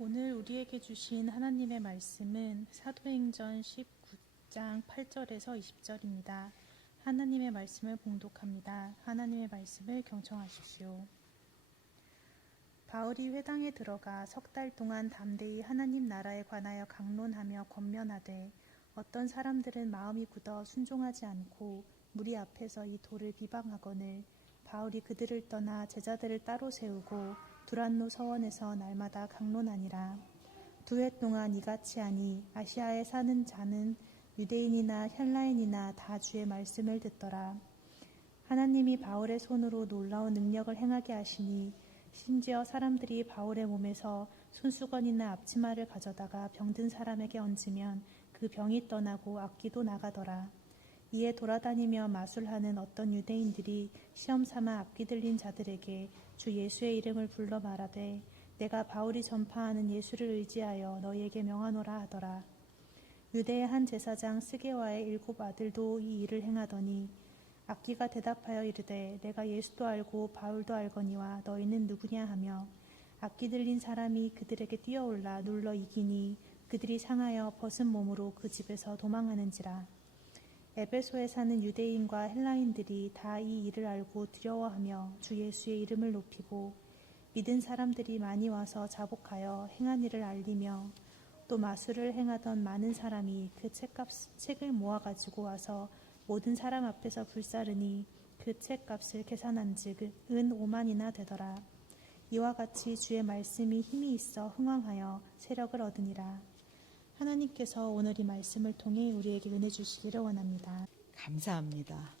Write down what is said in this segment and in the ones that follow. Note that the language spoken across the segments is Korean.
오늘 우리에게 주신 하나님의 말씀은 사도행전 19장 8절에서 20절입니다. 하나님의 말씀을 봉독합니다. 하나님의 말씀을 경청하십시오. 바울이 회당에 들어가 석 달 동안 담대히 하나님 나라에 관하여 강론하며 권면하되 어떤 사람들은 마음이 굳어 순종하지 않고 무리 앞에서 이 도를 비방하거늘 바울이 그들을 떠나 제자들을 따로 세우고 두란노 서원에서 날마다 강론하니라. 2해 동안 이같이 하니 아시아에 사는 자는 유대인이나 헬라인이나 다 주의 말씀을 듣더라. 하나님이 바울의 손으로 놀라운 능력을 행하게 하시니 심지어 사람들이 바울의 몸에서 손수건이나 앞치마를 가져다가 병든 사람에게 얹으면 그 병이 떠나고 악기도 나가더라. 이에 돌아다니며 마술하는 어떤 유대인들이 시험삼아 악기 들린 자들에게 주 예수의 이름을 불러 말하되 내가 바울이 전파하는 예수를 의지하여 너희에게 명하노라 하더라. 유대의 한 제사장 스게와의 7 아들도 이 일을 행하더니 악기가 대답하여 이르되 내가 예수도 알고 바울도 알거니와 너희는 누구냐 하며 악기 들린 사람이 그들에게 뛰어올라 눌러 이기니 그들이 상하여 벗은 몸으로 그 집에서 도망하는지라. 에베소에 사는 유대인과 헬라인들이 다 이 일을 알고 두려워하며 주 예수의 이름을 높이고 믿은 사람들이 많이 와서 자복하여 행한 일을 알리며 또 마술을 행하던 많은 사람이 그 책을 모아가지고 와서 모든 사람 앞에서 불사르니 그 책값을 계산한즉 은 5만이나 되더라. 이와 같이 주의 말씀이 힘이 있어 흥왕하여 세력을 얻으니라. 하나님께서 오늘 이 말씀을 통해 우리에게 은혜 주시기를 원합니다. 감사합니다.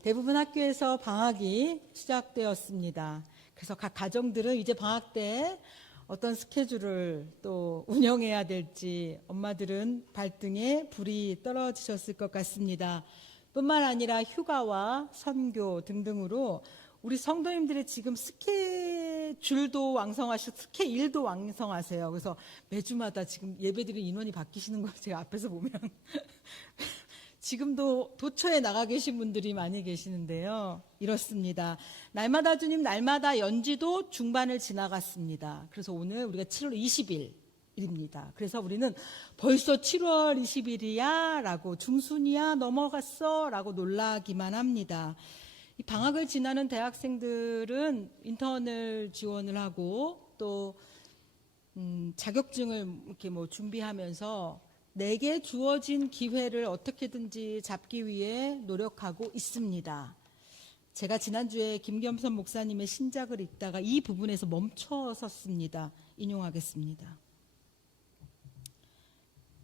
대부분 학교에서 방학이 시작되었습니다. 그래서 각 가정들은 이제 방학 때 어떤 스케줄을 또 운영해야 될지 엄마들은 발등에 불이 떨어지셨을 것 같습니다. 뿐만 아니라 휴가와 선교 등등으로 우리 성도님들의 지금 스케줄도 왕성하시고 스케일도 왕성하세요. 그래서 매주마다 지금 예배드리는 인원이 바뀌시는 걸 제가 앞에서 보면 지금도 도처에 나가 계신 분들이 많이 계시는데요. 이렇습니다. 날마다 주님 날마다 연지도 중반을 지나갔습니다. 그래서 오늘 우리가 7월 20일입니다. 그래서 우리는 벌써 7월 20일이야 라고 중순이야 넘어갔어 라고 놀라기만 합니다. 이 방학을 지나는 대학생들은 인턴을 지원을 하고 또 자격증을 이렇게 준비하면서 내게 주어진 기회를 어떻게든지 잡기 위해 노력하고 있습니다. 제가 지난주에 김겸선 목사님의 신작을 읽다가 이 부분에서 멈춰섰습니다. 인용하겠습니다.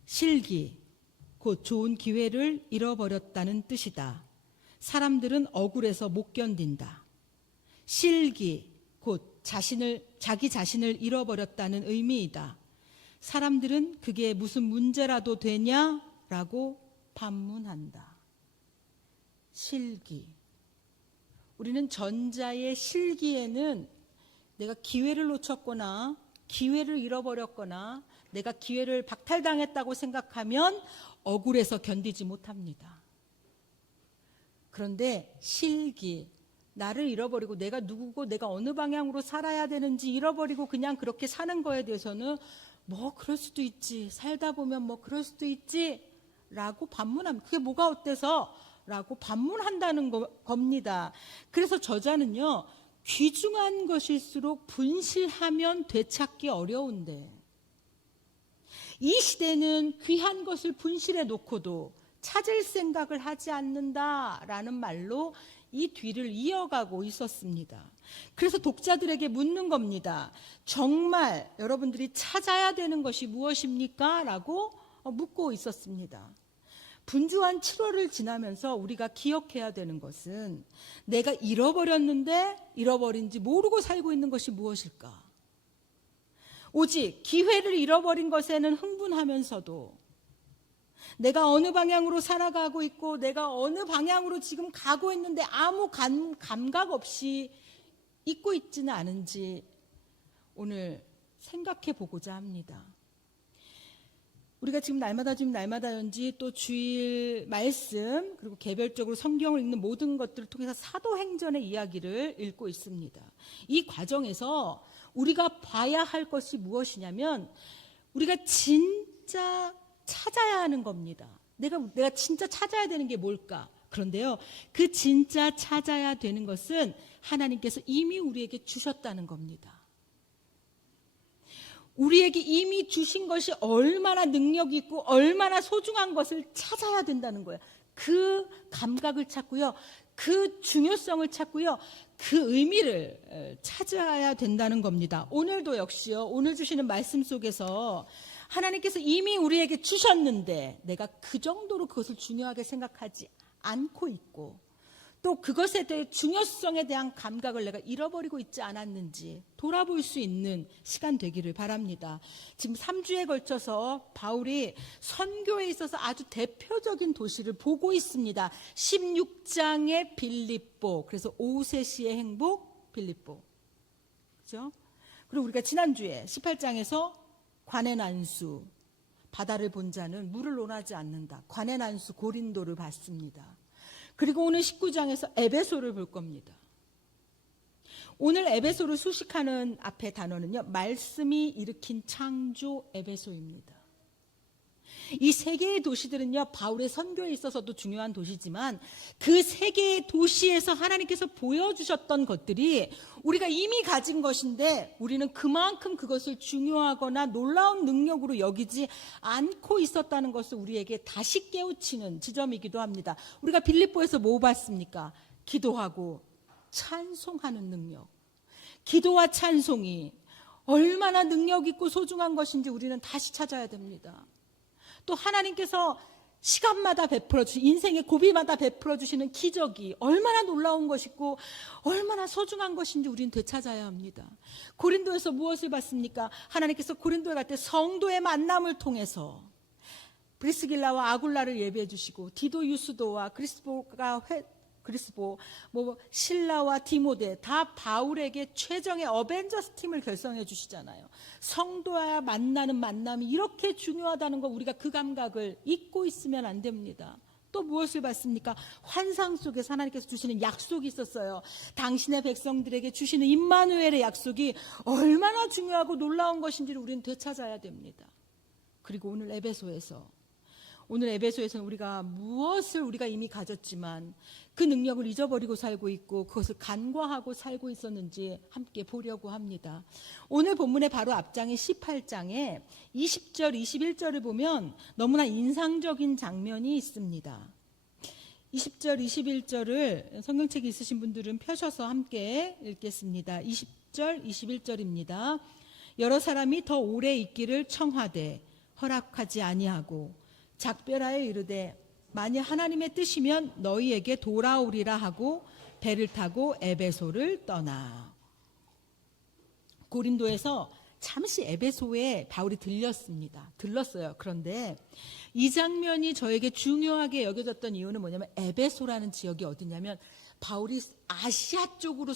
실기, 곧 좋은 기회를 잃어버렸다는 뜻이다. 사람들은 억울해서 못 견딘다. 실기, 곧 자기 자신을 잃어버렸다는 의미이다. 사람들은 그게 무슨 문제라도 되냐라고 반문한다. 실기. 우리는 전자의 실기에는 내가 기회를 놓쳤거나 기회를 잃어버렸거나 내가 기회를 박탈당했다고 생각하면 억울해서 견디지 못합니다. 그런데 실기, 나를 잃어버리고 내가 누구고 내가 어느 방향으로 살아야 되는지 잃어버리고 그냥 그렇게 사는 거에 대해서는 뭐 그럴 수도 있지, 살다 보면 뭐 그럴 수도 있지 라고 반문합니다. 그게 뭐가 어때서? 라고 반문한다는 겁니다. 그래서 저자는요, 귀중한 것일수록 분실하면 되찾기 어려운데 이 시대는 귀한 것을 분실해 놓고도 찾을 생각을 하지 않는다라는 말로 이 뒤를 이어가고 있었습니다. 그래서 독자들에게 묻는 겁니다. 정말 여러분들이 찾아야 되는 것이 무엇입니까? 라고 묻고 있었습니다. 분주한 7월을 지나면서 우리가 기억해야 되는 것은 내가 잃어버렸는데 잃어버린지 모르고 살고 있는 것이 무엇일까? 오직 기회를 잃어버린 것에는 흥분하면서도 내가 어느 방향으로 살아가고 있고 내가 어느 방향으로 지금 가고 있는데 아무 감각 없이 있고 있지는 않은지 오늘 생각해 보고자 합니다. 우리가 지금 날마다 연지 또 주일 말씀 그리고 개별적으로 성경을 읽는 모든 것들을 통해서 사도행전의 이야기를 읽고 있습니다. 이 과정에서 우리가 봐야 할 것이 무엇이냐면 우리가 진짜 찾아야 하는 겁니다. 내가 진짜 찾아야 되는 게 뭘까? 그런데요, 그 진짜 찾아야 되는 것은 하나님께서 이미 우리에게 주셨다는 겁니다. 우리에게 이미 주신 것이 얼마나 능력 있고 얼마나 소중한 것을 찾아야 된다는 거예요. 그 감각을 찾고요. 그 중요성을 찾고요. 그 의미를 찾아야 된다는 겁니다. 오늘도 역시요. 오늘 주시는 말씀 속에서 하나님께서 이미 우리에게 주셨는데 내가 그 정도로 그것을 중요하게 생각하지 않고 있고 또 그것에 대해 중요성에 대한 감각을 내가 잃어버리고 있지 않았는지 돌아볼 수 있는 시간 되기를 바랍니다. 지금 3주에 걸쳐서 바울이 선교에 있어서 아주 대표적인 도시를 보고 있습니다. 16장의 빌립보, 그래서 오세시의 행복 빌립보, 그렇죠? 그리고 우리가 지난주에 18장에서 관의 난수, 바다를 본 자는 물을 논하지 않는다. 관의 난수 고린도를 봤습니다. 그리고 오늘 19장에서 에베소를 볼 겁니다. 오늘 에베소를 수식하는 앞에 단어는요, 말씀이 일으킨 창조 에베소입니다. 이 세 개의 도시들은요, 바울의 선교에 있어서도 중요한 도시지만 그 세 개의 도시에서 하나님께서 보여주셨던 것들이 우리가 이미 가진 것인데 우리는 그만큼 그것을 중요하거나 놀라운 능력으로 여기지 않고 있었다는 것을 우리에게 다시 깨우치는 지점이기도 합니다. 우리가 빌립보에서 뭐 봤습니까? 기도하고 찬송하는 능력. 기도와 찬송이 얼마나 능력 있고 소중한 것인지 우리는 다시 찾아야 됩니다. 또 하나님께서 시간마다 베풀어 주신 인생의 고비마다 베풀어 주시는 기적이 얼마나 놀라운 것이고 얼마나 소중한 것인지 우리는 되찾아야 합니다. 고린도에서 무엇을 봤습니까? 하나님께서 고린도에 갈 때 성도의 만남을 통해서 브리스길라와 아굴라를 예배해 주시고 디도 유스도와 그리스보, 신라와 디모데 다 바울에게 최정의 어벤져스 팀을 결성해 주시잖아요. 성도와 만나는 만남이 이렇게 중요하다는 거 우리가 그 감각을 잊고 있으면 안 됩니다. 또 무엇을 봤습니까? 환상 속에서 하나님께서 주시는 약속이 있었어요. 당신의 백성들에게 주시는 임마누엘의 약속이 얼마나 중요하고 놀라운 것인지를 우리는 되찾아야 됩니다. 그리고 오늘 에베소에서는 우리가 무엇을 우리가 이미 가졌지만 그 능력을 잊어버리고 살고 있고 그것을 간과하고 살고 있었는지 함께 보려고 합니다. 오늘 본문의 바로 앞장인 18장에 20절, 21절을 보면 너무나 인상적인 장면이 있습니다. 20절, 21절을 성경책이 있으신 분들은 펴셔서 함께 읽겠습니다. 20절, 21절입니다. 여러 사람이 더 오래 있기를 청하되 허락하지 아니하고 작별하여 이르되 만일 하나님의 뜻이면 너희에게 돌아오리라 하고 배를 타고 에베소를 떠나. 고린도에서 잠시 에베소에 바울이 들렀어요. 그런데 이 장면이 저에게 중요하게 여겨졌던 이유는 뭐냐면 에베소라는 지역이 어디냐면 바울이 아시아 쪽으로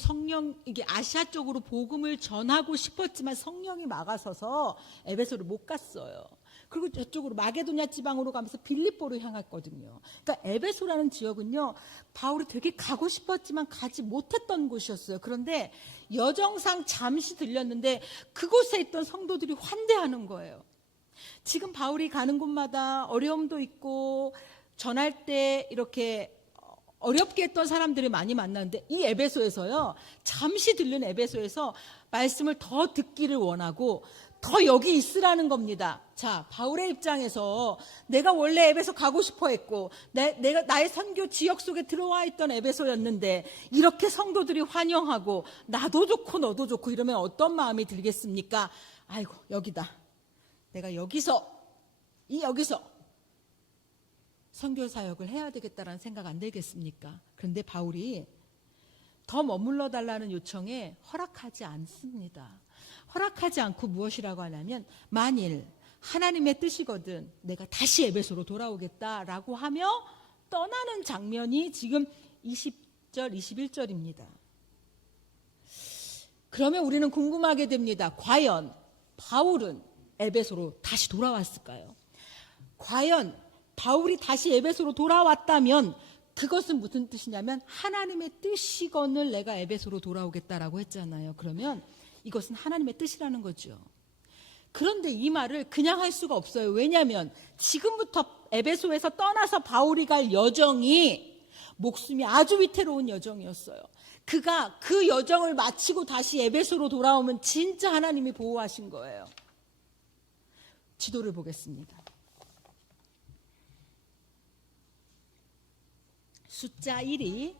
복음을 전하고 싶었지만 성령이 막아서서 에베소를 못 갔어요. 그리고 저쪽으로 마게도냐 지방으로 가면서 빌립보로 향했거든요. 그러니까 에베소라는 지역은요, 바울이 되게 가고 싶었지만 가지 못했던 곳이었어요. 그런데 여정상 잠시 들렸는데 그곳에 있던 성도들이 환대하는 거예요. 지금 바울이 가는 곳마다 어려움도 있고 전할 때 이렇게 어렵게 했던 사람들이 많이 만났는데 이 에베소에서요, 잠시 들른 에베소에서 말씀을 더 듣기를 원하고 더 여기 있으라는 겁니다. 자, 바울의 입장에서 내가 원래 에베소 가고 싶어 했고 내가 나의 선교 지역 속에 들어와 있던 에베소였는데 이렇게 성도들이 환영하고 나도 좋고 너도 좋고 이러면 어떤 마음이 들겠습니까? 아이고, 여기다. 내가 여기서 선교 사역을 해야 되겠다라는 생각 안 들겠습니까? 그런데 바울이 더 머물러 달라는 요청에 허락하지 않습니다. 허락하지 않고 무엇이라고 하냐면 만일 하나님의 뜻이거든 내가 다시 에베소로 돌아오겠다라고 하며 떠나는 장면이 지금 20절, 21절입니다. 그러면 우리는 궁금하게 됩니다. 과연 바울은 에베소로 다시 돌아왔을까요? 과연 바울이 다시 에베소로 돌아왔다면 그것은 무슨 뜻이냐면 하나님의 뜻이건을 내가 에베소로 돌아오겠다라고 했잖아요. 그러면 이것은 하나님의 뜻이라는 거죠. 그런데 이 말을 그냥 할 수가 없어요. 왜냐하면 지금부터 에베소에서 떠나서 바울이 갈 여정이 목숨이 아주 위태로운 여정이었어요. 그가 그 여정을 마치고 다시 에베소로 돌아오면 진짜 하나님이 보호하신 거예요. 지도를 보겠습니다. 숫자 1이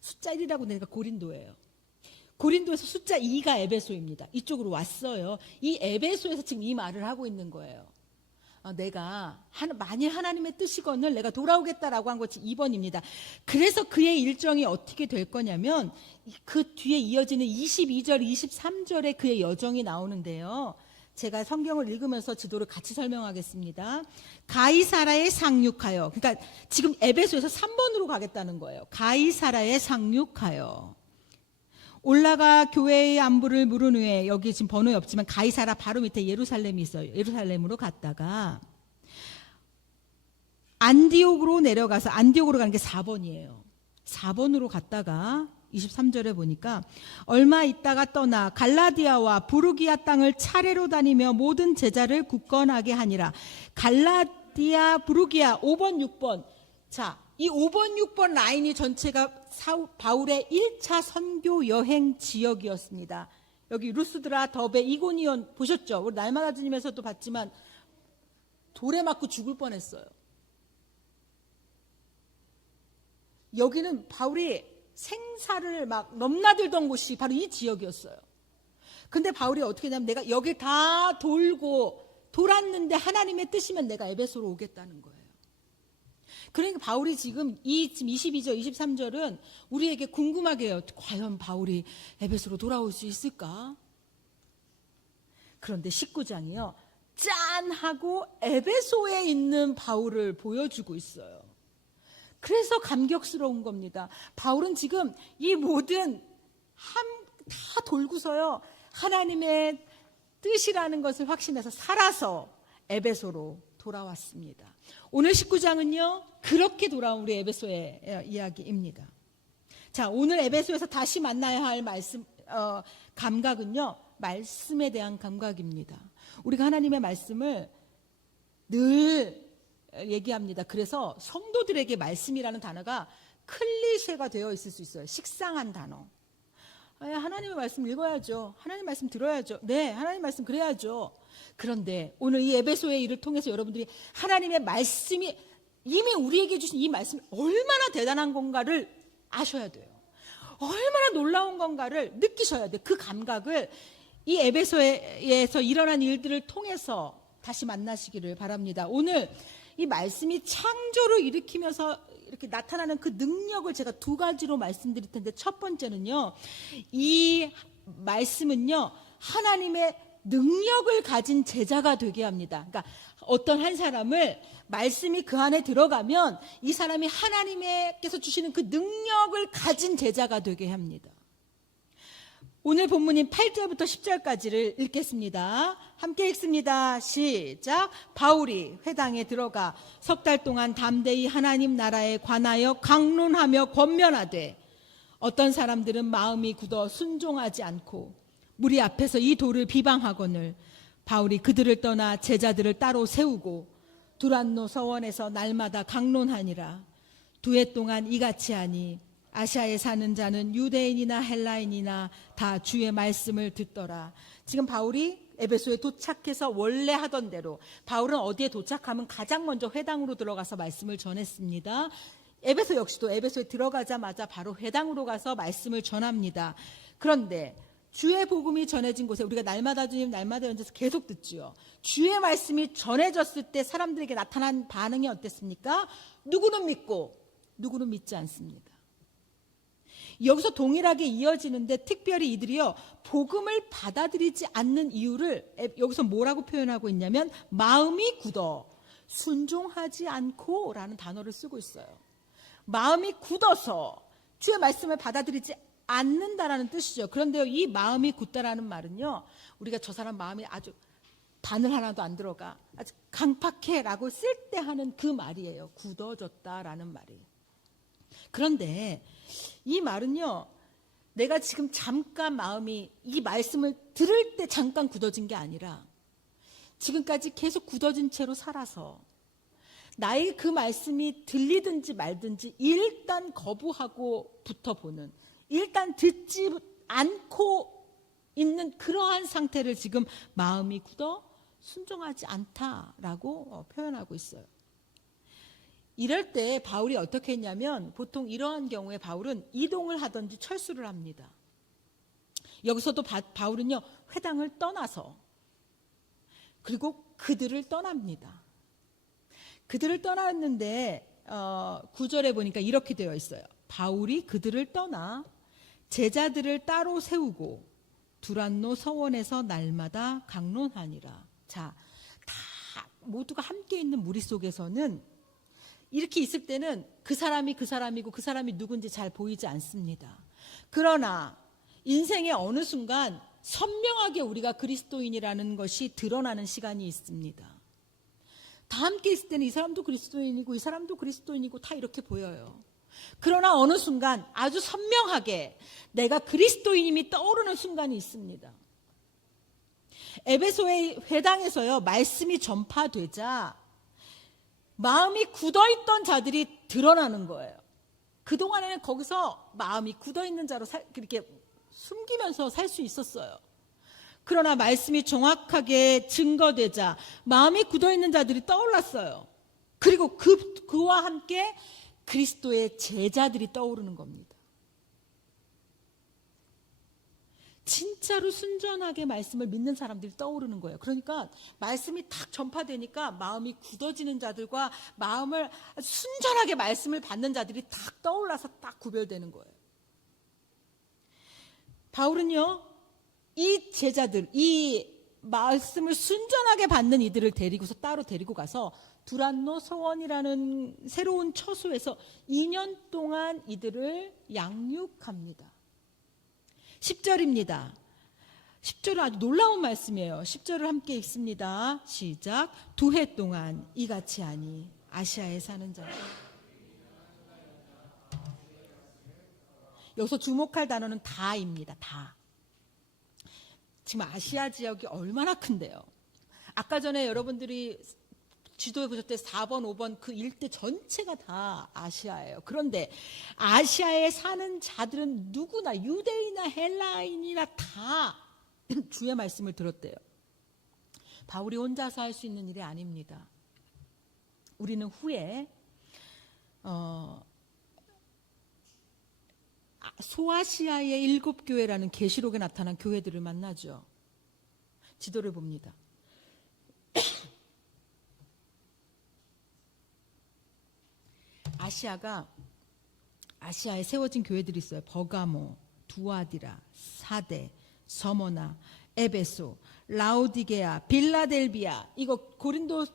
숫자 1이라고 내가 고린도예요. 고린도에서 숫자 2가 에베소입니다. 이쪽으로 왔어요. 이 에베소에서 지금 이 말을 하고 있는 거예요. 내가 만일 하나님의 뜻이건을 내가 돌아오겠다라고 한 것이 2번입니다. 그래서 그의 일정이 어떻게 될 거냐면 그 뒤에 이어지는 22절, 23절에 그의 여정이 나오는데요. 제가 성경을 읽으면서 지도를 같이 설명하겠습니다. 가이사라에 상륙하여, 그러니까 지금 에베소에서 3번으로 가겠다는 거예요. 가이사라에 상륙하여 올라가 교회의 안부를 물은 후에, 여기 지금 번호에 없지만 가이사라 바로 밑에 예루살렘이 있어요. 예루살렘으로 갔다가 안디옥으로 내려가서, 안디옥으로 가는 게 4번이에요. 4번으로 갔다가 23절에 보니까 얼마 있다가 떠나 갈라디아와 부르기아 땅을 차례로 다니며 모든 제자를 굳건하게 하니라. 갈라디아, 부르기아 5번, 6번. 자, 이 5번, 6번 라인이 전체가 바울의 1차 선교 여행 지역이었습니다. 여기 루스드라, 더베, 이고니온 보셨죠? 우리 날마다 주님에서도 봤지만 돌에 맞고 죽을 뻔했어요. 여기는 바울이 생사를 막 넘나들던 곳이 바로 이 지역이었어요. 근데 바울이 어떻게 했냐면 내가 여길 다 돌았는데 하나님의 뜻이면 내가 에베소로 오겠다는 거예요. 그러니까 바울이 지금 22절, 23절은 우리에게 궁금하게 해요. 과연 바울이 에베소로 돌아올 수 있을까? 그런데 19장이요. 짠! 하고 에베소에 있는 바울을 보여주고 있어요. 그래서 감격스러운 겁니다. 바울은 지금 이 모든 다 돌고서요. 하나님의 뜻이라는 것을 확신해서 살아서 에베소로 돌아왔습니다. 오늘 19장은요. 그렇게 돌아온 우리 에베소의 이야기입니다. 자, 오늘 에베소에서 다시 만나야 할 감각은요. 말씀에 대한 감각입니다. 우리가 하나님의 말씀을 늘 얘기합니다. 그래서 성도들에게 말씀이라는 단어가 클리셰가 되어 있을 수 있어요. 식상한 단어. 하나님의 말씀 읽어야죠. 하나님 말씀 들어야죠. 네, 하나님 말씀 그래야죠. 그런데 오늘 이 에베소의 일을 통해서 여러분들이 하나님의 말씀이 이미 우리에게 주신 이 말씀이 얼마나 대단한 건가를 아셔야 돼요. 얼마나 놀라운 건가를 느끼셔야 돼요. 그 감각을 이 에베소에서 일어난 일들을 통해서 다시 만나시기를 바랍니다. 오늘 이 말씀이 창조를 일으키면서 이렇게 나타나는 그 능력을 제가 두 가지로 말씀드릴 텐데, 첫 번째는요, 이 말씀은요, 하나님의 능력을 가진 제자가 되게 합니다. 그러니까 어떤 한 사람을 말씀이 그 안에 들어가면 이 사람이 하나님께서 주시는 그 능력을 가진 제자가 되게 합니다. 오늘 본문인 8절부터 10절까지를 읽겠습니다. 함께 읽습니다. 시작. 바울이 회당에 들어가 석 달 동안 담대히 하나님 나라에 관하여 강론하며 권면하되 어떤 사람들은 마음이 굳어 순종하지 않고 무리 앞에서 이 돌을 비방하거늘 바울이 그들을 떠나 제자들을 따로 세우고 두란노 서원에서 날마다 강론하니라. 2해 동안 이같이 하니 아시아에 사는 자는 유대인이나 헬라인이나 다 주의 말씀을 듣더라. 지금 바울이 에베소에 도착해서 원래 하던 대로, 바울은 어디에 도착하면 가장 먼저 회당으로 들어가서 말씀을 전했습니다. 에베소 역시도 에베소에 들어가자마자 바로 회당으로 가서 말씀을 전합니다. 그런데 주의 복음이 전해진 곳에 우리가 날마다 주님 날마다 연주에서 계속 듣지요. 주의 말씀이 전해졌을 때 사람들에게 나타난 반응이 어땠습니까? 누구는 믿고 누구는 믿지 않습니다. 여기서 동일하게 이어지는데 특별히 이들이요, 복음을 받아들이지 않는 이유를 여기서 뭐라고 표현하고 있냐면 마음이 굳어 순종하지 않고 라는 단어를 쓰고 있어요. 마음이 굳어서 주의 말씀을 받아들이지 않는다라는 뜻이죠. 그런데요, 이 마음이 굳다라는 말은요, 우리가 저 사람 마음이 아주 바늘 하나도 안 들어가. 아주 강팍해라고 쓸 때 하는 그 말이에요. 굳어졌다라는 말이. 그런데 이 말은요, 내가 지금 잠깐 마음이 이 말씀을 들을 때 잠깐 굳어진 게 아니라 지금까지 계속 굳어진 채로 살아서 나의 그 말씀이 들리든지 말든지 일단 거부하고 붙어보는, 일단 듣지 않고 있는 그러한 상태를 지금 마음이 굳어 순종하지 않다라고 표현하고 있어요. 이럴 때 바울이 어떻게 했냐면, 보통 이러한 경우에 바울은 이동을 하든지 철수를 합니다. 여기서도 바울은요, 회당을 떠나서, 그리고 그들을 떠납니다. 그들을 떠났는데 9절에 보니까 이렇게 되어 있어요. 바울이 그들을 떠나 제자들을 따로 세우고 두란노 서원에서 날마다 강론하니라. 자, 다 모두가 함께 있는 무리 속에서는 이렇게 있을 때는 그 사람이 그 사람이고 그 사람이 누군지 잘 보이지 않습니다. 그러나 인생의 어느 순간 선명하게 우리가 그리스도인이라는 것이 드러나는 시간이 있습니다. 다 함께 있을 때는 이 사람도 그리스도인이고 이 사람도 그리스도인이고 다 이렇게 보여요. 그러나 어느 순간 아주 선명하게 내가 그리스도인임이 떠오르는 순간이 있습니다. 에베소의 회당에서요, 말씀이 전파되자 마음이 굳어있던 자들이 드러나는 거예요. 그동안에는 거기서 마음이 굳어있는 자로 그렇게 숨기면서 살 수 있었어요. 그러나 말씀이 정확하게 증거되자 마음이 굳어있는 자들이 떠올랐어요. 그리고 그와 함께 그리스도의 제자들이 떠오르는 겁니다. 진짜로 순전하게 말씀을 믿는 사람들이 떠오르는 거예요. 그러니까 말씀이 탁 전파되니까 마음이 굳어지는 자들과 마음을 순전하게 말씀을 받는 자들이 탁 떠올라서 딱 구별되는 거예요. 바울은요, 이 제자들, 이 말씀을 순전하게 받는 이들을 데리고서 따로 데리고 가서 두란노 서원이라는 새로운 처소에서 2년 동안 이들을 양육합니다. 10절입니다. 10절은 아주 놀라운 말씀이에요. 10절을 함께 읽습니다. 시작. 2해 동안 이같이 하니 아시아에 사는 자. 여기서 주목할 단어는 다입니다. 다. 지금 아시아 지역이 얼마나 큰데요. 아까 전에 여러분들이 지도에 보셨을 때 4번, 5번 그 일대 전체가 다 아시아예요. 그런데 아시아에 사는 자들은 누구나 유대인이나 헬라인이나 다 주의 말씀을 들었대요. 바울이 혼자서 할 수 있는 일이 아닙니다. 우리는 후에 소아시아의 7교회라는 계시록에 나타난 교회들을 만나죠. 지도를 봅니다. 아시아에 세워진 교회들이 있어요. 버가모, 두아디라, 사데, 서머나, 에베소, 라오디게아, 빌라델비아. 이거 고린도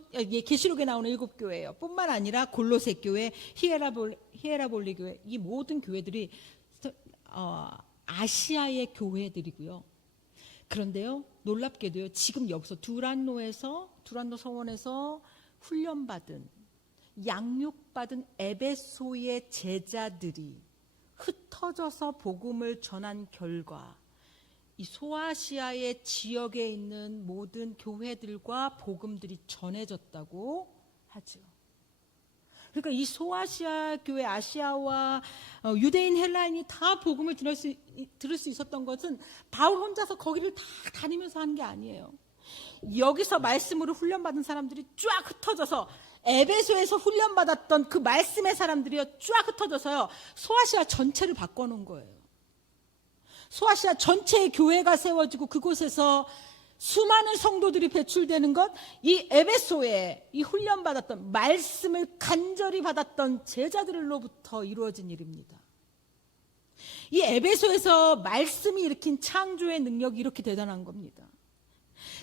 계시록에 나오는 7교회예요. 뿐만 아니라 골로새 교회, 히에라볼리 교회, 이 모든 교회들이 아시아의 교회들이고요. 그런데요, 놀랍게도요, 지금 여기서 두란노 서원에서 훈련받은, 양육받은 에베소의 제자들이 흩어져서 복음을 전한 결과 이 소아시아의 지역에 있는 모든 교회들과 복음들이 전해졌다고 하죠. 그러니까 이 소아시아 교회, 아시아와 유대인, 헬라인이 다 복음을 들을 수 있었던 것은 바울 혼자서 거기를 다 다니면서 하는 게 아니에요. 여기서 말씀으로 훈련받은 사람들이 쫙 흩어져서 에베소에서 훈련받았던 그 말씀의 사람들이요, 쫙 흩어져서요, 소아시아 전체를 바꿔놓은 거예요. 소아시아 전체의 교회가 세워지고 그곳에서 수많은 성도들이 배출되는 것, 이 에베소에 이 훈련받았던 말씀을 간절히 받았던 제자들로부터 이루어진 일입니다. 이 에베소에서 말씀이 일으킨 창조의 능력이 이렇게 대단한 겁니다.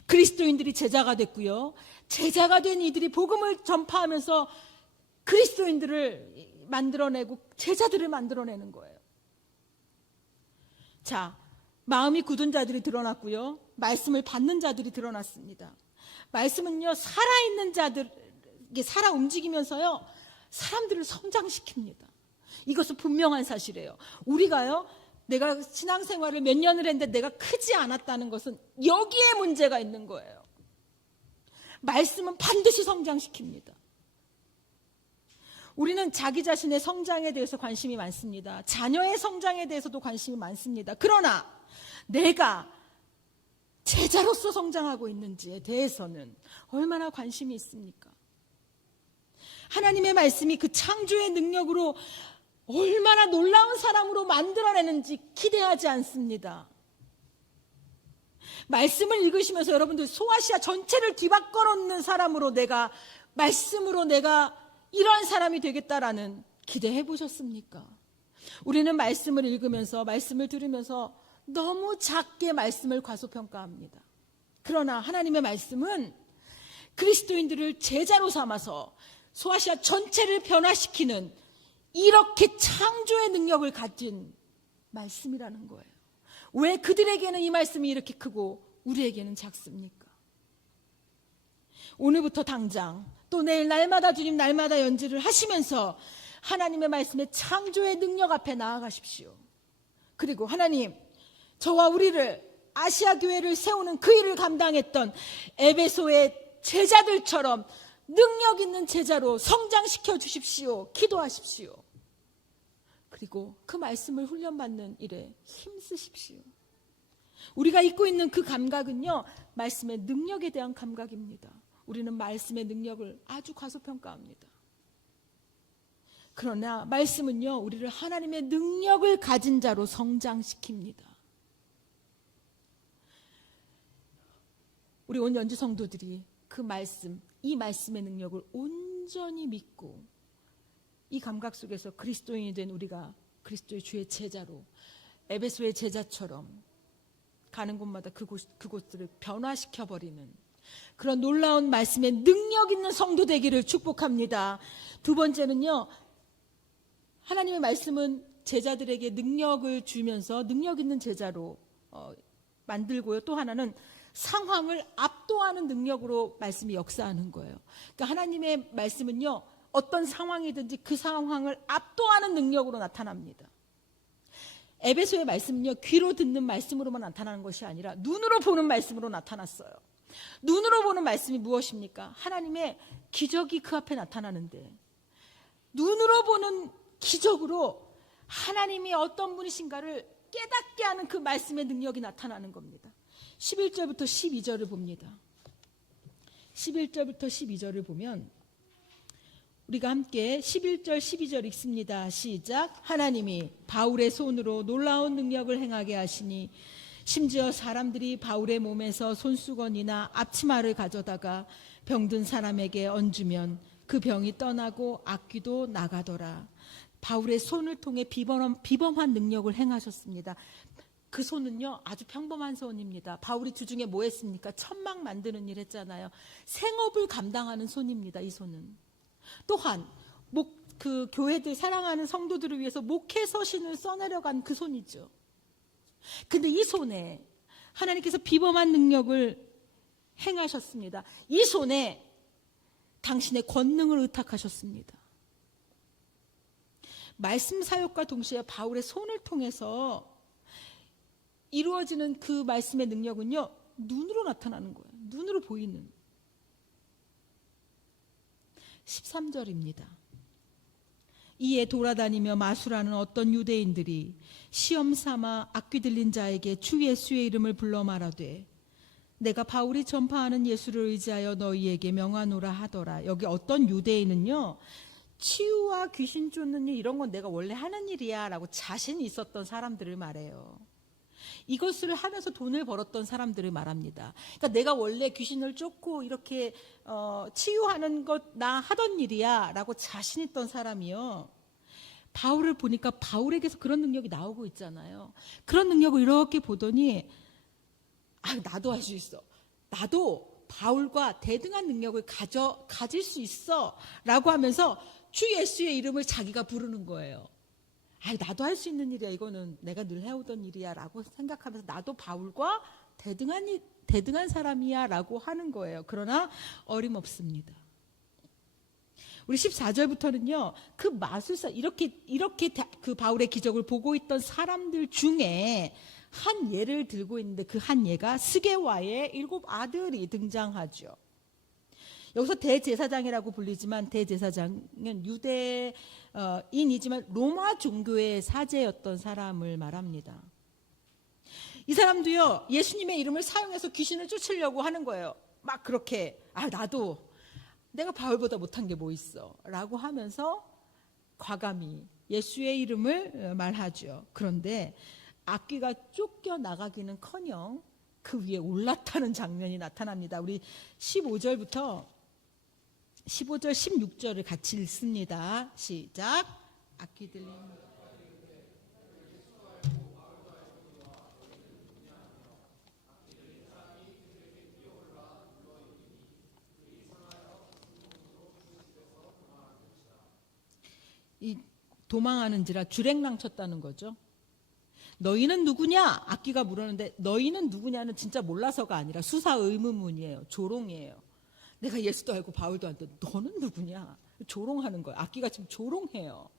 그리스도인들이 제자가 됐고요. 제자가 된 이들이 복음을 전파하면서 그리스도인들을 만들어내고 제자들을 만들어내는 거예요. 자, 마음이 굳은 자들이 드러났고요. 말씀을 받는 자들이 드러났습니다. 말씀은요, 살아있는 자들에게 살아 움직이면서요, 사람들을 성장시킵니다. 이것은 분명한 사실이에요. 우리가요, 내가 신앙생활을 몇 년을 했는데 내가 크지 않았다는 것은 여기에 문제가 있는 거예요. 말씀은 반드시 성장시킵니다. 우리는 자기 자신의 성장에 대해서 관심이 많습니다. 자녀의 성장에 대해서도 관심이 많습니다. 그러나 내가 제자로서 성장하고 있는지에 대해서는 얼마나 관심이 있습니까? 하나님의 말씀이 그 창조의 능력으로 얼마나 놀라운 사람으로 만들어내는지 기대하지 않습니다. 말씀을 읽으시면서 여러분들 소아시아 전체를 뒤바꿔 놓는 사람으로 말씀으로 내가 이러한 사람이 되겠다라는 기대해 보셨습니까? 우리는 말씀을 읽으면서 말씀을 들으면서 너무 작게 말씀을 과소평가합니다. 그러나 하나님의 말씀은 그리스도인들을 제자로 삼아서 소아시아 전체를 변화시키는 이렇게 창조의 능력을 가진 말씀이라는 거예요. 왜 그들에게는 이 말씀이 이렇게 크고 우리에게는 작습니까? 오늘부터 당장 또 내일 날마다 주님 날마다 연주를 하시면서 하나님의 말씀의 창조의 능력 앞에 나아가십시오. 그리고 하나님, 저와 우리를 아시아 교회를 세우는 그 일을 감당했던 에베소의 제자들처럼 능력 있는 제자로 성장시켜 주십시오. 기도하십시오. 그리고 그 말씀을 훈련받는 일에 힘쓰십시오. 우리가 잊고 있는 그 감각은요, 말씀의 능력에 대한 감각입니다. 우리는 말씀의 능력을 아주 과소평가합니다. 그러나 말씀은요, 우리를 하나님의 능력을 가진 자로 성장시킵니다. 우리 온 연주 성도들이 그 말씀, 이 말씀의 능력을 온전히 믿고 이 감각 속에서 그리스도인이 된 우리가 그리스도의 주의 제자로 에베소의 제자처럼 가는 곳마다 그곳들을 변화시켜버리는 그런 놀라운 말씀의 능력 있는 성도 되기를 축복합니다. 두 번째는요, 하나님의 말씀은 제자들에게 능력을 주면서 능력 있는 제자로 만들고요. 또 하나는 상황을 압도하는 능력으로 말씀이 역사하는 거예요. 그러니까 하나님의 말씀은요, 어떤 상황이든지 그 상황을 압도하는 능력으로 나타납니다. 에베소의 말씀은요, 귀로 듣는 말씀으로만 나타나는 것이 아니라 눈으로 보는 말씀으로 나타났어요. 눈으로 보는 말씀이 무엇입니까? 하나님의 기적이 그 앞에 나타나는데 눈으로 보는 기적으로 하나님이 어떤 분이신가를 깨닫게 하는 그 말씀의 능력이 나타나는 겁니다. 11절부터 12절을 봅니다. 11절부터 12절을 보면 우리가 함께 11절 12절 읽습니다. 시작. 하나님이 바울의 손으로 놀라운 능력을 행하게 하시니 심지어 사람들이 바울의 몸에서 손수건이나 앞치마를 가져다가 병든 사람에게 얹으면 그 병이 떠나고 악귀도 나가더라. 바울의 손을 통해 비범한 능력을 행하셨습니다. 그 손은요, 아주 평범한 손입니다. 바울이 주중에 뭐 했습니까? 천막 만드는 일 했잖아요. 생업을 감당하는 손입니다. 이 손은. 또한 그 교회들 사랑하는 성도들을 위해서 목회 서신을 써내려간 그 손이죠. 근데 이 손에 하나님께서 비범한 능력을 행하셨습니다. 이 손에 당신의 권능을 의탁하셨습니다. 말씀 사역과 동시에 바울의 손을 통해서 이루어지는 그 말씀의 능력은요, 눈으로 나타나는 거예요. 눈으로 보이는. 13절입니다. 이에 돌아다니며 마술하는 어떤 유대인들이 시험 삼아 악귀 들린 자에게 주 예수의 이름을 불러 말하되 내가 바울이 전파하는 예수를 의지하여 너희에게 명하노라 하더라. 여기 어떤 유대인은요, 치유와 귀신 쫓는 일 이런 건 내가 원래 하는 일이야 라고 자신이 있었던 사람들을 말해요. 이것을 하면서 돈을 벌었던 사람들을 말합니다. 그러니까 내가 원래 귀신을 쫓고 이렇게 치유하는 것 나 하던 일이야 라고 자신 있던 사람이요, 바울을 보니까 바울에게서 그런 능력이 나오고 있잖아요. 그런 능력을 이렇게 보더니 나도 할 수 있어, 나도 바울과 대등한 능력을 가질 수 있어 라고 하면서 주 예수의 이름을 자기가 부르는 거예요. 나도 할 수 있는 일이야. 이거는 내가 늘 해오던 일이야. 라고 생각하면서 나도 바울과 대등한 사람이야. 라고 하는 거예요. 그러나 어림없습니다. 우리 14절부터는요, 그 마술사, 이렇게 그 바울의 기적을 보고 있던 사람들 중에 한 예를 들고 있는데 그 한 예가 스게와의 7 아들이 등장하죠. 여기서 대제사장이라고 불리지만 대제사장은 유대인이지만 로마 종교의 사제였던 사람을 말합니다. 이 사람도요, 예수님의 이름을 사용해서 귀신을 쫓으려고 하는 거예요. 막 그렇게 나도 내가 바울보다 못한 게 뭐 있어 라고 하면서 과감히 예수의 이름을 말하죠. 그런데 악귀가 쫓겨나가기는커녕 그 위에 올라타는 장면이 나타납니다. 우리 15절 16절을 같이 읽습니다. 시작. 악귀들이 이 도망하는지라 주랭랑 쳤다는 거죠. 너희는 누구냐? 악귀가 물었는데 너희는 누구냐는 진짜 몰라서가 아니라 수사 의문문이에요. 조롱이에요. 내가 예수도 알고 바울도 알고 너는 누구냐? 조롱하는 거예요. 악귀가 지금 조롱해요.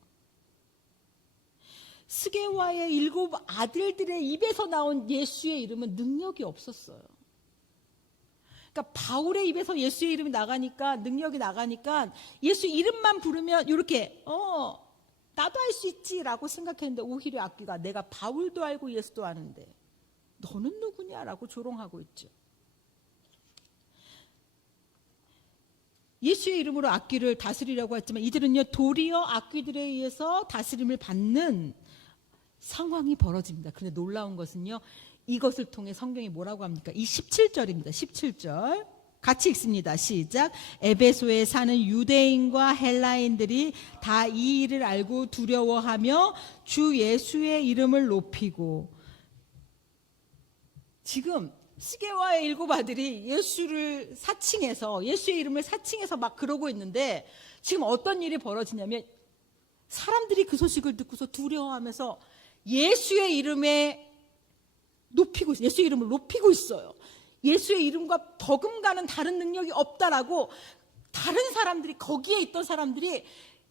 스게와의 7 아들들의 입에서 나온 예수의 이름은 능력이 없었어요. 그러니까 바울의 입에서 예수의 이름이 나가니까, 능력이 나가니까 예수 이름만 부르면 이렇게 나도 할 수 있지라고 생각했는데 오히려 악귀가 내가 바울도 알고 예수도 아는데 너는 누구냐라고 조롱하고 있죠. 예수의 이름으로 악귀를 다스리려고 했지만 이들은요, 도리어 악귀들에 의해서 다스림을 받는 상황이 벌어집니다. 그런데 놀라운 것은요, 이것을 통해 성경이 뭐라고 합니까? 이 17절입니다. 17절 같이 읽습니다. 시작. 에베소에 사는 유대인과 헬라인들이 다 이 일을 알고 두려워하며 주 예수의 이름을 높이고. 지금 스게와의 7 아들이 예수의 이름을 사칭해서 막 그러고 있는데 지금 어떤 일이 벌어지냐면 사람들이 그 소식을 듣고서 두려워하면서 예수의 이름을 높이고 있어요. 예수의 이름과 버금가는 다른 능력이 없다라고 다른 사람들이, 거기에 있던 사람들이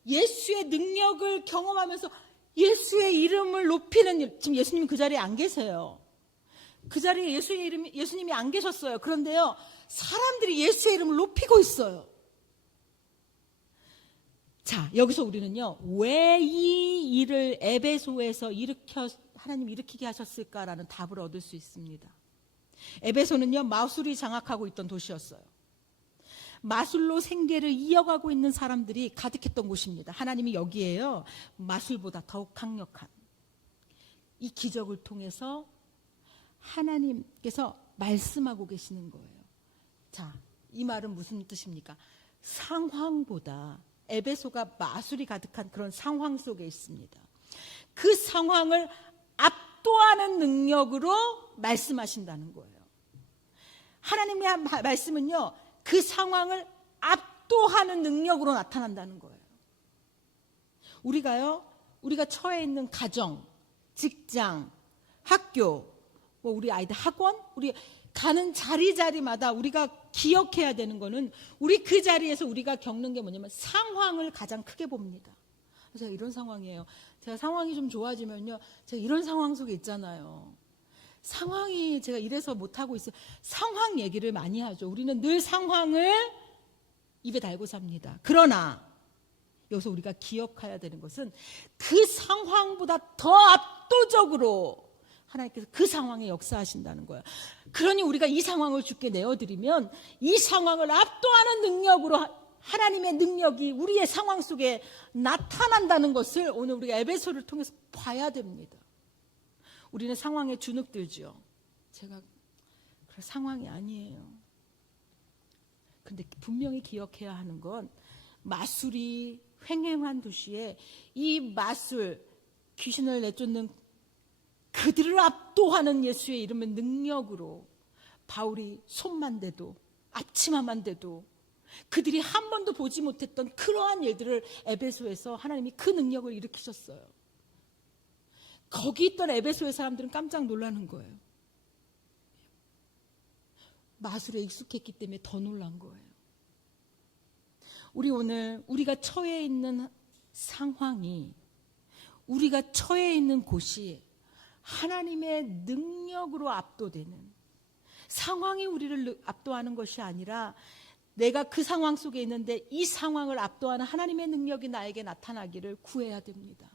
예수의 능력을 경험하면서 예수의 이름을 높이는 일. 지금 예수님이 그 자리에 안 계세요. 그 자리에 예수님이 안 계셨어요. 그런데요, 사람들이 예수의 이름을 높이고 있어요. 자, 여기서 우리는요, 왜 이 일을 에베소에서 하나님이 일으키게 하셨을까라는 답을 얻을 수 있습니다. 에베소는요, 마술이 장악하고 있던 도시였어요. 마술로 생계를 이어가고 있는 사람들이 가득했던 곳입니다. 하나님이 여기에요, 마술보다 더욱 강력한 이 기적을 통해서 하나님께서 말씀하고 계시는 거예요. 자, 이 말은 무슨 뜻입니까? 상황보다 에베소가 마술이 가득한 그런 상황 속에 있습니다. 그 상황을 압도하는 능력으로 말씀하신다는 거예요. 하나님의 말씀은요, 그 상황을 압도하는 능력으로 나타난다는 거예요. 우리가 처해 있는 가정, 직장, 학교, 우리 아이들 학원, 우리 가는 자리마다 우리가 기억해야 되는 거는 우리 그 자리에서 우리가 겪는 게 뭐냐면 상황을 가장 크게 봅니다. 제가 이런 상황이에요. 제가 상황이 좀 좋아지면요, 제가 이런 상황 속에 있잖아요. 상황이 제가 이래서 못하고 있어요. 상황 얘기를 많이 하죠. 우리는 늘 상황을 입에 달고 삽니다. 그러나 여기서 우리가 기억해야 되는 것은 그 상황보다 더 압도적으로 하나님께서 그 상황에 역사하신다는 거예요. 그러니 우리가 이 상황을 주께 내어드리면 이 상황을 압도하는 능력으로 하나님의 능력이 우리의 상황 속에 나타난다는 것을 오늘 우리가 에베소를 통해서 봐야 됩니다. 우리는 상황에 주눅들죠. 제가 그런 상황이 아니에요. 근데 분명히 기억해야 하는 건 마술이 횡행한 도시에 이 마술, 귀신을 내쫓는 그들을 압도하는 예수의 이름의 능력으로 바울이 손만 대도, 앞치마만 대도 그들이 한 번도 보지 못했던 그러한 일들을 에베소에서 하나님이 그 능력을 일으키셨어요. 거기 있던 에베소의 사람들은 깜짝 놀라는 거예요. 마술에 익숙했기 때문에 더 놀란 거예요. 우리 오늘 우리가 처해 있는 상황이, 우리가 처해 있는 곳이 하나님의 능력으로 압도되는, 상황이 우리를 압도하는 것이 아니라 내가 그 상황 속에 있는데 이 상황을 압도하는 하나님의 능력이 나에게 나타나기를 구해야 됩니다.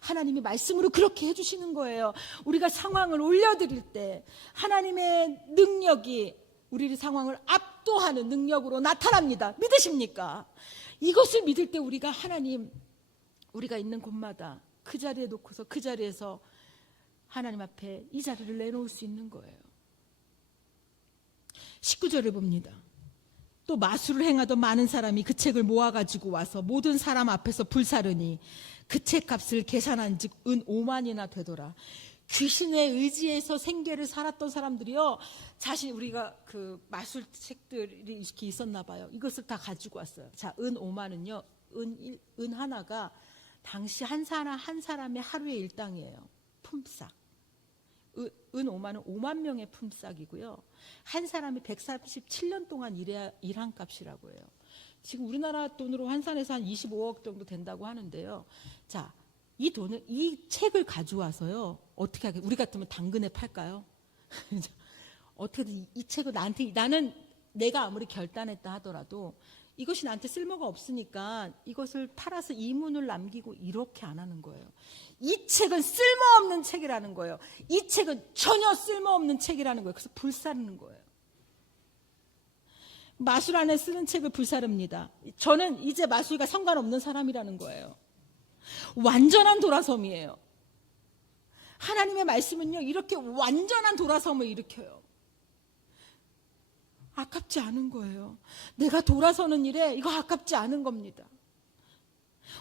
하나님이 말씀으로 그렇게 해주시는 거예요. 우리가 상황을 올려드릴 때 하나님의 능력이 우리 상황을 압도하는 능력으로 나타납니다. 믿으십니까? 이것을 믿을 때 우리가 하나님, 우리가 있는 곳마다 그 자리에 놓고서 그 자리에서 하나님 앞에 이 자리를 내놓을 수 있는 거예요. 19절을 봅니다. 또 마술을 행하던 많은 사람이 그 책을 모아가지고 와서 모든 사람 앞에서 불사르니 그 책 값을 계산한 즉 은 5만이나 되더라. 귀신의 의지에서 생계를 살았던 사람들이요, 자신, 우리가 그 마술 책들이 이렇게 있었나 봐요. 이것을 다 가지고 왔어요. 자, 은 5만은요, 은 하나가 당시 한 사람의 하루의 일당이에요. 품삯. 은 5만은 5만 명의 품삯이고요. 한 사람이 137년 동안 일한 값이라고 해요. 지금 우리나라 돈으로 환산해서 한 25억 정도 된다고 하는데요. 자, 이 돈을, 이 책을 가져와서요, 어떻게 하겠어요? 우리 같으면 당근에 팔까요? 어떻게든 이 책을 나한테, 나는 내가 아무리 결단했다 하더라도 이것이 나한테 쓸모가 없으니까 이것을 팔아서 이문을 남기고 이렇게 안 하는 거예요. 이 책은 쓸모없는 책이라는 거예요. 이 책은 전혀 쓸모없는 책이라는 거예요. 그래서 불사르는 거예요. 마술 안에 쓰는 책을 불사릅니다. 저는 이제 마술과 상관없는 사람이라는 거예요. 완전한 돌아섬이에요. 하나님의 말씀은요, 이렇게 완전한 돌아섬을 일으켜요. 아깝지 않은 거예요. 내가 돌아서는 일에 이거 아깝지 않은 겁니다.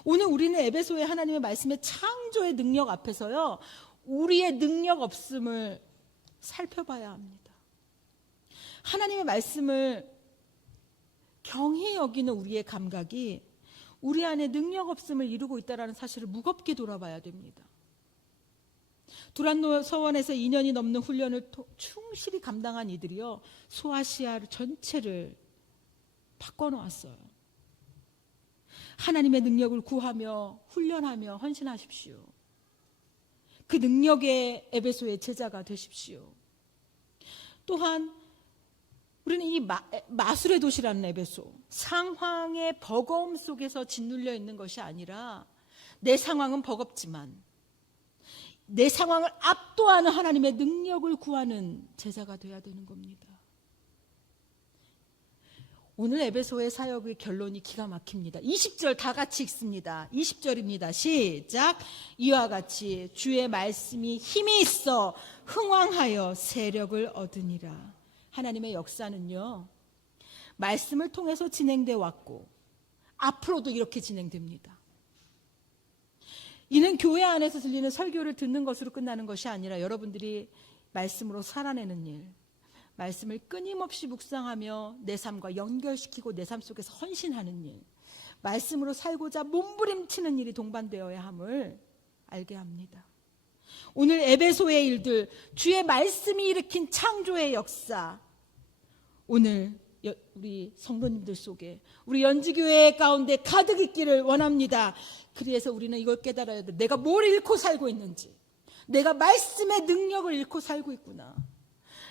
오늘 우리는 에베소의 하나님의 말씀의 창조의 능력 앞에서요, 우리의 능력 없음을 살펴봐야 합니다. 하나님의 말씀을 경히 여기는 우리의 감각이 우리 안에 능력 없음을 이루고 있다는 사실을 무겁게 돌아봐야 됩니다. 두란노 서원에서 2년이 넘는 훈련을 충실히 감당한 이들이요, 소아시아 전체를 바꿔놓았어요. 하나님의 능력을 구하며 훈련하며 헌신하십시오. 그 능력의 에베소의 제자가 되십시오. 또한 우리는 이 마술의 도시라는 에베소, 상황의 버거움 속에서 짓눌려 있는 것이 아니라 내 상황은 버겁지만 내 상황을 압도하는 하나님의 능력을 구하는 제자가 되어야 되는 겁니다. 오늘 에베소의 사역의 결론이 기가 막힙니다. 20절 다 같이 읽습니다. 20절입니다. 시작. 이와 같이 주의 말씀이 힘이 있어 흥왕하여 세력을 얻으니라. 하나님의 역사는요, 말씀을 통해서 진행돼 왔고 앞으로도 이렇게 진행됩니다. 이는 교회 안에서 들리는 설교를 듣는 것으로 끝나는 것이 아니라 여러분들이 말씀으로 살아내는 일, 말씀을 끊임없이 묵상하며 내 삶과 연결시키고 내 삶 속에서 헌신하는 일, 말씀으로 살고자 몸부림치는 일이 동반되어야 함을 알게 합니다. 오늘 에베소의 일들, 주의 말씀이 일으킨 창조의 역사, 오늘 우리 성도님들 속에, 우리 연지교회 가운데 가득 있기를 원합니다. 그래서 우리는 이걸 깨달아야 돼. 내가 뭘 잃고 살고 있는지, 내가 말씀의 능력을 잃고 살고 있구나,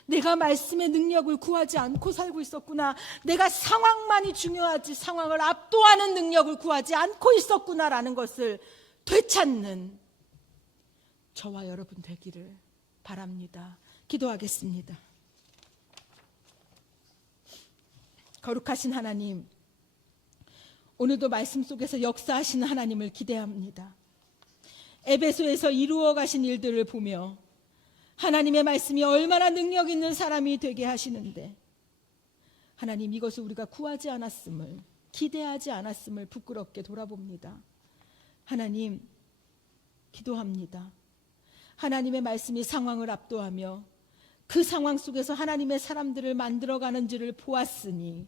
내가 말씀의 능력을 구하지 않고 살고 있었구나, 내가 상황만이 중요하지 상황을 압도하는 능력을 구하지 않고 있었구나라는 것을 되찾는 저와 여러분 되기를 바랍니다. 기도하겠습니다. 거룩하신 하나님, 오늘도 말씀 속에서 역사하시는 하나님을 기대합니다. 에베소에서 이루어 가신 일들을 보며 하나님의 말씀이 얼마나 능력 있는 사람이 되게 하시는데, 하나님, 이것을 우리가 구하지 않았음을, 기대하지 않았음을 부끄럽게 돌아봅니다. 하나님, 기도합니다. 하나님의 말씀이 상황을 압도하며 그 상황 속에서 하나님의 사람들을 만들어가는지를 보았으니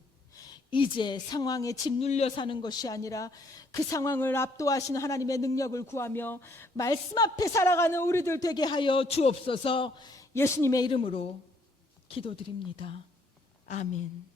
이제 상황에 짓눌려 사는 것이 아니라 그 상황을 압도하신 하나님의 능력을 구하며 말씀 앞에 살아가는 우리들 되게 하여 주옵소서. 예수님의 이름으로 기도드립니다. 아멘.